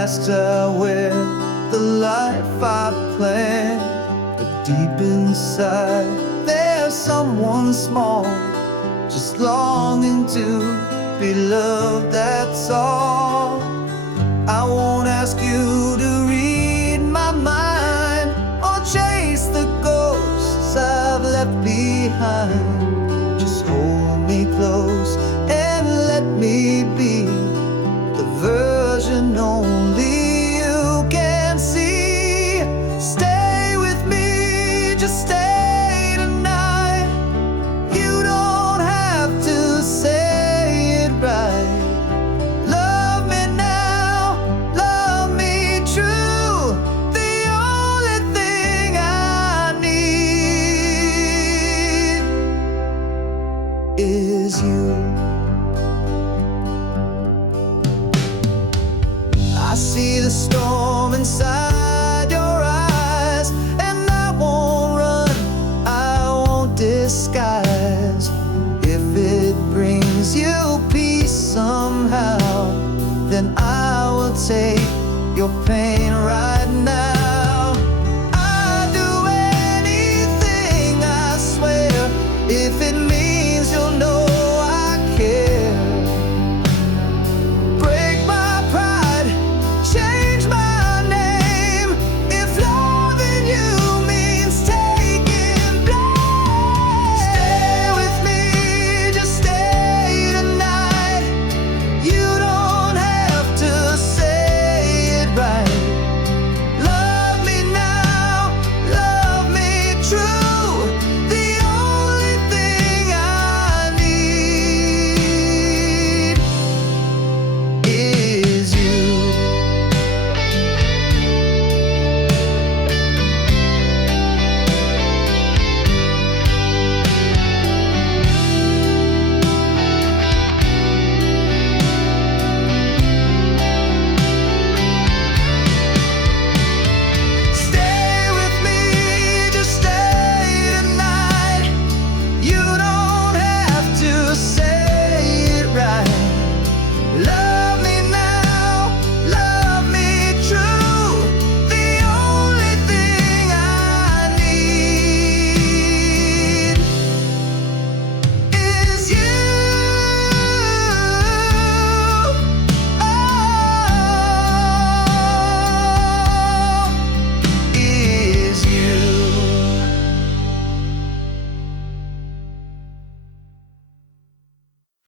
master with the life I planned. But deep inside, there's someone small, just longing to be loved, that's all. I won't ask you to read my mind or chase the ghosts I've left behind. Just hold me close and let me be the version only you can see. Stay with me, just stay tonight. You don't have to say it right. Love me now, love me true. The only thing I need is you. I see the storm inside your eyes, and I won't run, I won't disguise. If it brings you peace somehow, then I will take your pain right